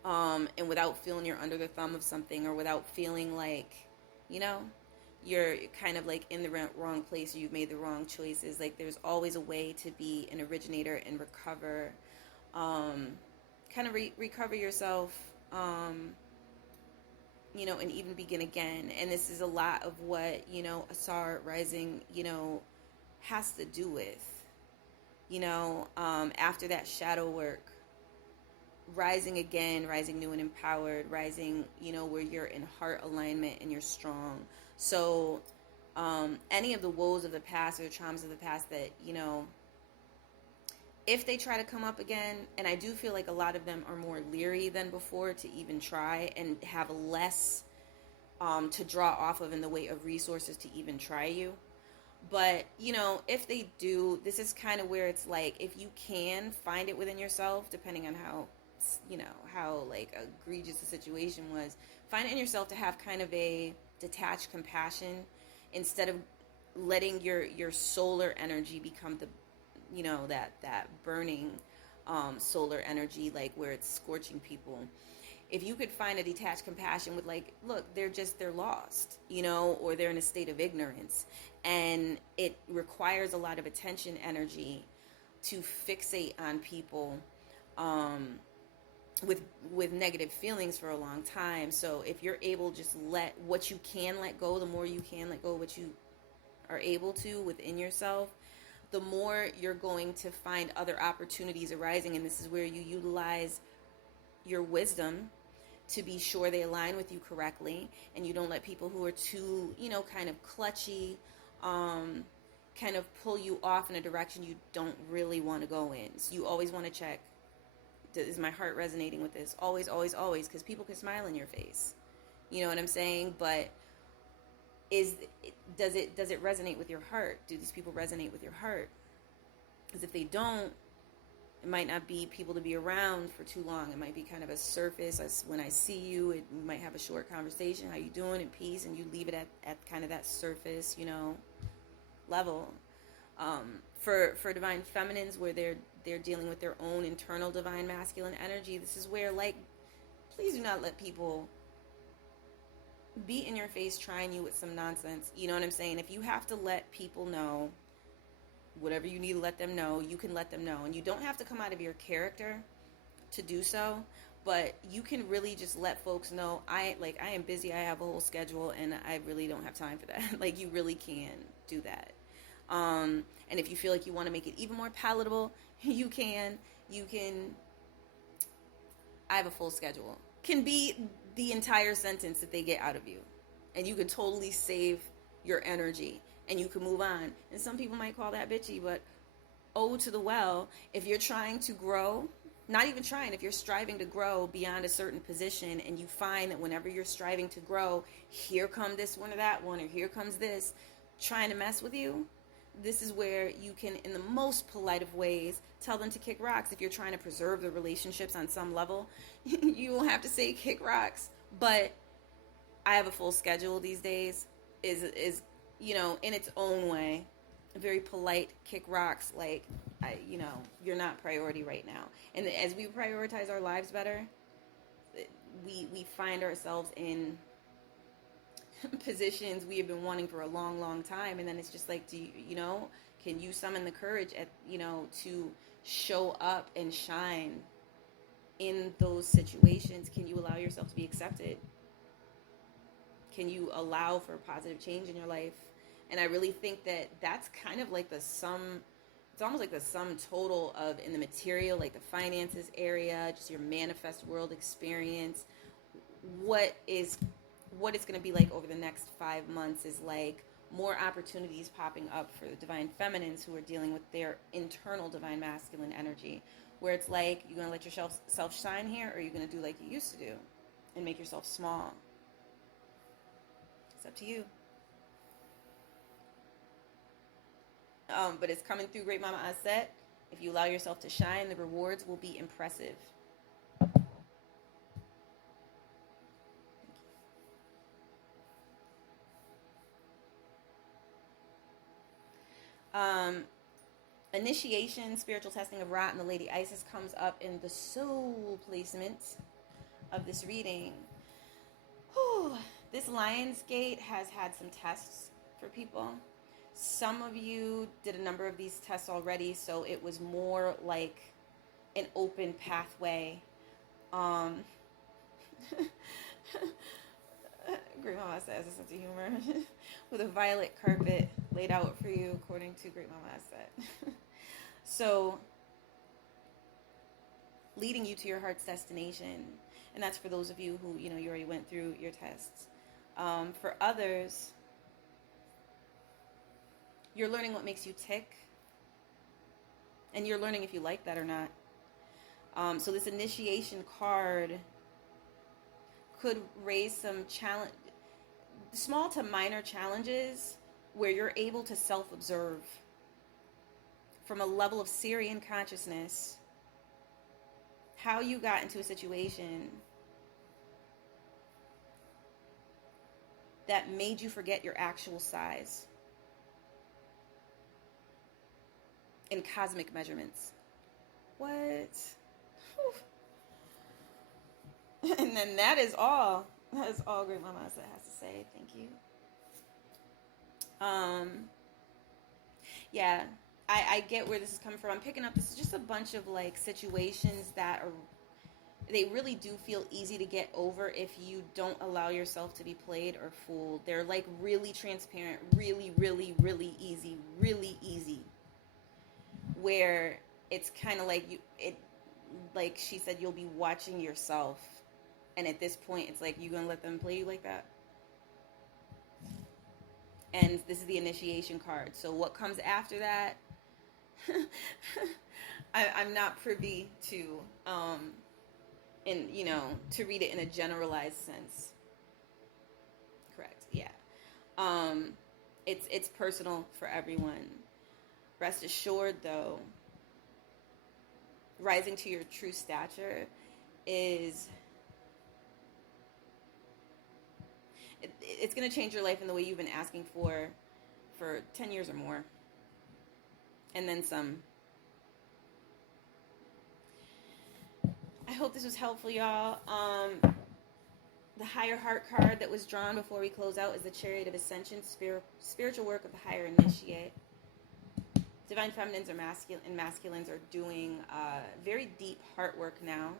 And without feeling you're under the thumb of something, or without feeling like, you know, you're kind of like in the wrong place, or you've made the wrong choices. Like there's always a way to be an originator and recover, kind of recover yourself, you know, and even begin again. And this is a lot of what, you know, Asar rising, you know, has to do with, you know, after that shadow work, rising again, rising new and empowered, rising, you know, where you're in heart alignment and you're strong. So any of the woes of the past or the traumas of the past that, you know, if they try to come up again, and I do feel like a lot of them are more leery than before to even try, and have less to draw off of in the way of resources to even try you. But, if they do, this is kind of where it's like, if you can find it within yourself, depending on how like egregious the situation was, find it in yourself to have kind of a detached compassion, instead of letting your solar energy become the, that burning solar energy, like where it's scorching people. If you could find a detached compassion with, like, look, they're lost, or they're in a state of ignorance, and it requires a lot of attention energy to fixate on people with negative feelings for a long time. So if you're able to just let what you can let go, the more you can let go what you are able to within yourself, the more you're going to find other opportunities arising. And this is where you utilize your wisdom to be sure they align with you correctly, and you don't let people who are too, kind of clutchy, kind of pull you off in a direction you don't really want to go in. So you always want to check, is my heart resonating with this? Always, always, always, because people can smile in your face. You know what I'm saying? But does it resonate with your heart? Do these people resonate with your heart? Because if they don't, it might not be people to be around for too long. It might be kind of a surface. When I see you, it might have a short conversation. How you doing? In peace, and you leave it at kind of that surface, level. For divine feminines, where they're dealing with their own internal divine masculine energy, this is where, like, please do not let people be in your face trying you with some nonsense. You know what I'm saying? If you have to let people know whatever you need to let them know, you can let them know. And you don't have to come out of your character to do so, but you can really just let folks know, I am busy, I have a whole schedule, and I really don't have time for that. Like, you really can do that. And if you feel like you want to make it even more palatable, you can, I have a full schedule, can be the entire sentence that they get out of you. And you could totally save your energy, and you can move on. And some people might call that bitchy, but oh, to the well, if you're trying to grow, not even trying, if you're striving to grow beyond a certain position, and you find that whenever you're striving to grow, here come this one or that one, or here comes this trying to mess with you, this is where you can, in the most polite of ways, tell them to kick rocks. If you're trying to preserve the relationships on some level, you don't have to say kick rocks. But I have a full schedule these days is in its own way, a very polite kick rocks, like, you're not priority right now. And as we prioritize our lives better, we find ourselves in positions we have been wanting for a long, long time. And then it's just like, can you summon the courage to show up and shine in those situations? Can you allow yourself to be accepted? Can you allow for positive change in your life? And I really think that that's kind of like the sum, it's almost like the sum total of, in the material, like the finances area, just your manifest world experience. What it's going to be like over the next 5 months is like more opportunities popping up for the divine feminines who are dealing with their internal divine masculine energy, where it's like, you're going to let yourself shine here, or you're going to do like you used to do and make yourself small. It's up to you. But it's coming through Great Mama Aset. If you allow yourself to shine, the rewards will be impressive. Initiation, spiritual testing of Ra and the Lady Isis comes up in the soul placement of this reading. Whew. This Lionsgate has had some tests for people. Some of you did a number of these tests already, so it was more like an open pathway. Great Mama says a sense of humor with a violet carpet laid out for you, according to Great Mama said. So, leading you to your heart's destination, and that's for those of you who, you already went through your tests. For others, you're learning what makes you tick. And you're learning if you like that or not. So this initiation card could raise some challenge, small to minor challenges where you're able to self-observe from a level of Sirian consciousness how you got into a situation that made you forget your actual size in cosmic measurements. What? And then that is all Great Mama has to say. Thank you. Yeah, I get where this is coming from. I'm picking up, this is just a bunch of like situations that are, they really do feel easy to get over if you don't allow yourself to be played or fooled. They're like really transparent, really, really, really easy, where it's kind of like like she said, you'll be watching yourself, and at this point it's like, you gonna let them play you like that? And this is the initiation card. So what comes after that, I'm not privy to, to read it in a generalized sense. Correct. Yeah. It's personal for everyone. Rest assured, though, rising to your true stature is, it's going to change your life in the way you've been asking for 10 years or more. And then some. I hope this was helpful, y'all. The higher heart card that was drawn before we close out is the Chariot of Ascension, spiritual work of the higher initiate. Divine feminines and masculines are doing very deep heart work now.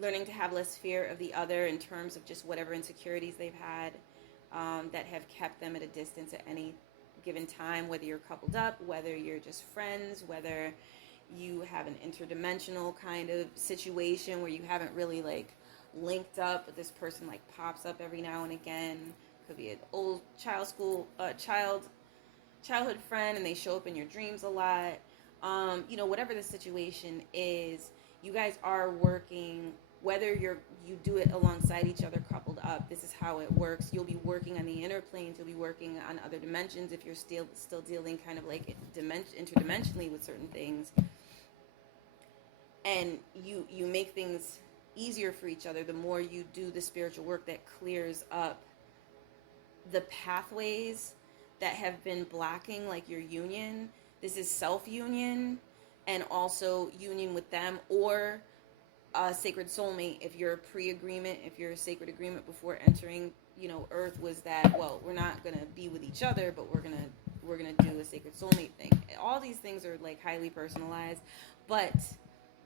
Learning to have less fear of the other in terms of just whatever insecurities they've had that have kept them at a distance at any given time, whether you're coupled up, whether you're just friends, whether you have an interdimensional kind of situation where you haven't really like linked up, but this person like pops up every now and again. Could be an old childhood friend, and they show up in your dreams a lot. Whatever the situation is, you guys are working, whether you do it alongside each other, coupled up. This is how it works. You'll be working on the inner planes. You'll be working on other dimensions if you're still dealing kind of like interdimensionally with certain things. And you make things easier for each other the more you do the spiritual work that clears up the pathways that have been blocking like your union. This is self-union and also union with them, or a sacred soulmate. If you're a pre-agreement, if you're a sacred agreement before entering, Earth was that, well, we're not gonna be with each other, but we're gonna do a sacred soulmate thing. All these things are like highly personalized, but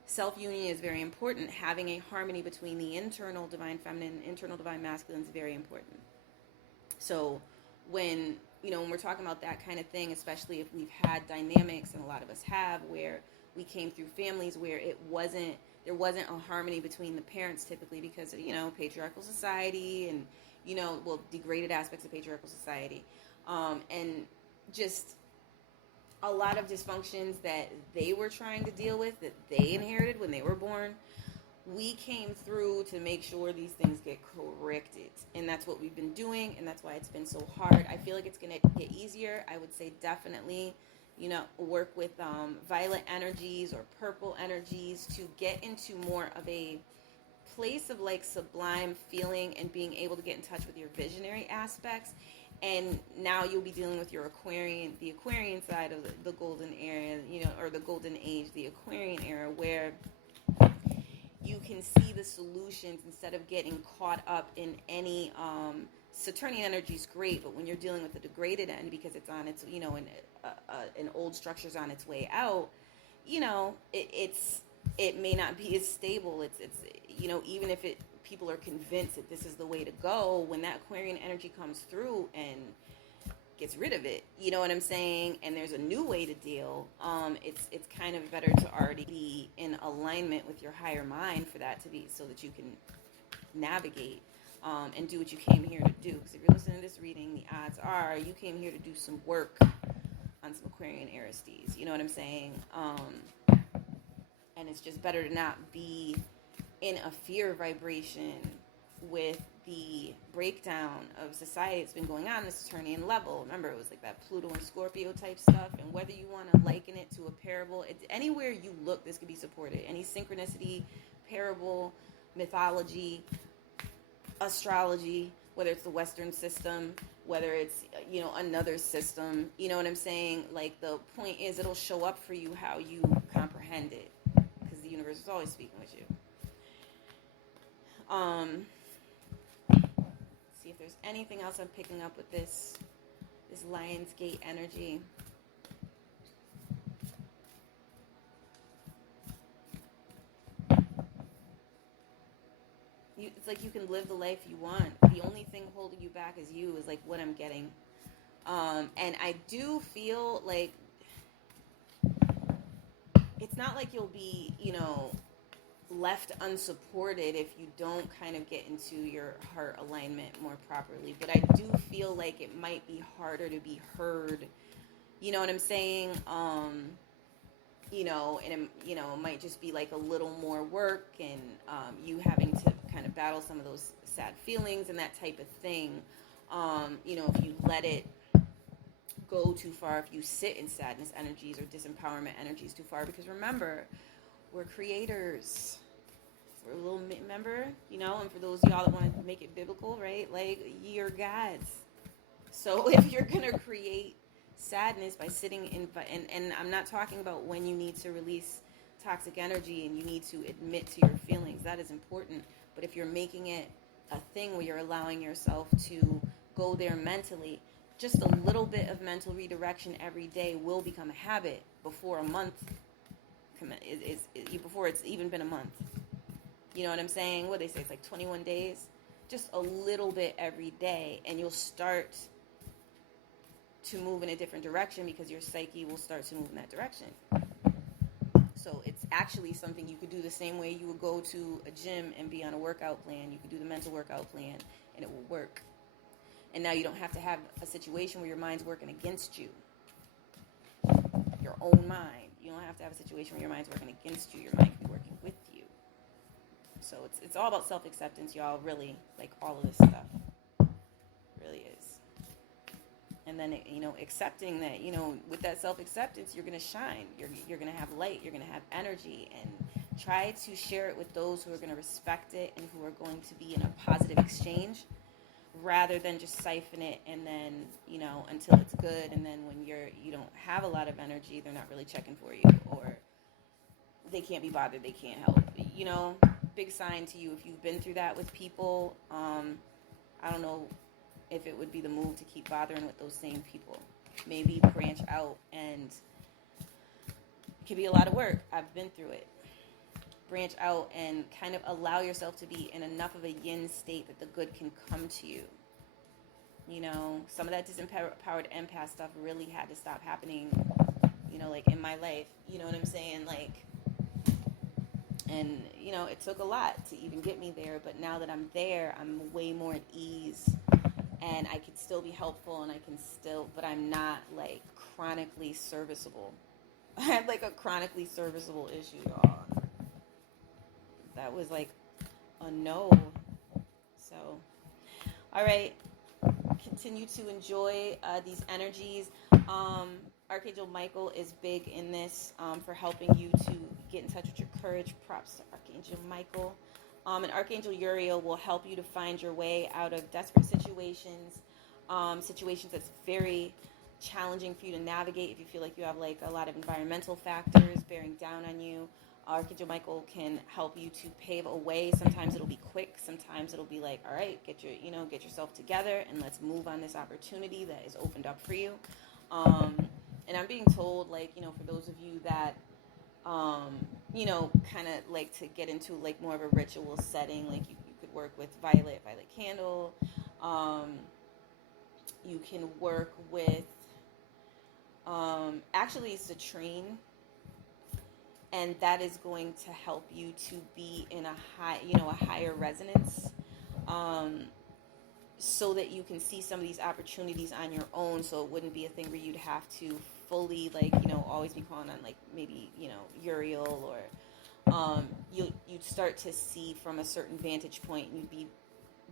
self-union is very important. Having a harmony between the internal divine feminine and internal divine masculine is very important. So when we're talking about that kind of thing, especially if we've had dynamics, and a lot of us have, where we came through families where there wasn't a harmony between the parents, typically because of, patriarchal society and, degraded aspects of patriarchal society. And just a lot of dysfunctions that they were trying to deal with, that they inherited when they were born. We came through to make sure these things get corrected. And that's what we've been doing, and that's why it's been so hard. I feel like it's going to get easier. I would say definitely, work with violet energies or purple energies to get into more of a place of like sublime feeling and being able to get in touch with your visionary aspects. And now you'll be dealing with your the Aquarian side of the golden era, or the golden age, the Aquarian era, where you can see the solutions instead of getting caught up in any Saturnian energy is great, but when you're dealing with the degraded end, because it's on its, an old structure's on its way out, it may not be as stable. It's even if people are convinced that this is the way to go, when that Aquarian energy comes through and gets rid of it, you know what I'm saying, and there's a new way to deal, it's kind of better to already be in alignment with your higher mind for that to be, so that you can navigate and do what you came here to do. Because if you're listening to this reading, the odds are you came here to do some work on on some Aquarian Aristes. You know what I'm saying? And it's just better to not be in a fear vibration with the breakdown of society that's been going on this Saturnian level. Remember, it was like that Pluto and Scorpio type stuff, and whether you want to liken it to a parable, anywhere you look, this could be supported. Any synchronicity, parable, mythology, astrology, whether it's the Western system, whether it's, another system, you know what I'm saying? Like, the point is, it'll show up for you how you comprehend it, because the universe is always speaking with you. See if there's anything else I'm picking up with this Lionsgate energy. It's like you can live the life you want. The only thing holding you back is you, is like what I'm getting. And I do feel like it's not like you'll be, left unsupported if you don't kind of get into your heart alignment more properly. But I do feel like it might be harder to be heard. You know what I'm saying? And it might just be like a little more work, and you having to kind of battle some of those sad feelings and that type of thing. If you let it go too far, if you sit in sadness energies or disempowerment energies too far, because remember, we're creators. We're a little, remember, and for those of y'all that want to make it biblical, right? Like, you're gods. So if you're going to create sadness by sitting in, and I'm not talking about when you need to release toxic energy and you need to admit to your feelings. That is important. But if you're making it a thing where you're allowing yourself to go there mentally, just a little bit of mental redirection every day will become a habit before a month before it's even been a month. You know what I'm saying? What they say, it's like 21 days. Just a little bit every day, and you'll start to move in a different direction, because your psyche will start to move in that direction. So it's actually something you could do the same way you would go to a gym and be on a workout plan. You could do the mental workout plan, and it will work. And now you don't have to have a situation where your mind's working against you. Your own mind. You don't have to have a situation where your mind's working against you. Your mind can be working with you. So it's all about self-acceptance, y'all. Really, like, all of this stuff. It really is. And then, accepting that, with that self-acceptance, you're going to shine. You're going to have light. You're going to have energy. And try to share it with those who are going to respect it and who are going to be in a positive exchange, rather than just siphon it and then, until it's good. And then when you don't have a lot of energy, they're not really checking for you, or they can't be bothered. They can't help. Big sign to you if you've been through that with people. I don't know if it would be the move to keep bothering with those same people. Maybe branch out, and it can be a lot of work. I've been through it. Branch out and kind of allow yourself to be in enough of a yin state that the good can come to you. Some of that disempowered empath stuff really had to stop happening, like in my life. You know what I'm saying? Like, and, it took a lot to even get me there. But now that I'm there, I'm way more at ease. And I can still be helpful, and but I'm not, like, chronically serviceable. I had, like, a chronically serviceable issue, y'all. That was, like, a no. So, all right. Continue to enjoy these energies. Archangel Michael is big in this for helping you to get in touch with your courage. Props to Archangel Michael. And Archangel Uriel will help you to find your way out of desperate situations, situations that's very challenging for you to navigate if you feel like you have like a lot of environmental factors bearing down on you. Archangel Michael can help you to pave a way. Sometimes it'll be quick. Sometimes it'll be like, all right, get yourself together and let's move on this opportunity that is opened up for you. And I'm being told, like, for those of you that, kind of like to get into like more of a ritual setting, like you could work with violet candle. You can work with, actually citrine. And that is going to help you to be in a higher resonance. so that you can see some of these opportunities on your own, so it wouldn't be a thing where you'd have to fully, like, you know, always be calling on, like, maybe, you know, Uriel, or you'd start to see from a certain vantage point, and you'd be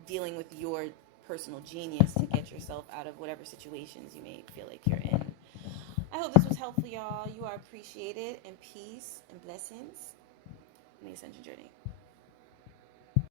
dealing with your personal genius to get yourself out of whatever situations you may feel like you're in. I hope this was helpful, y'all. You are appreciated, and peace and blessings in the Ascension journey.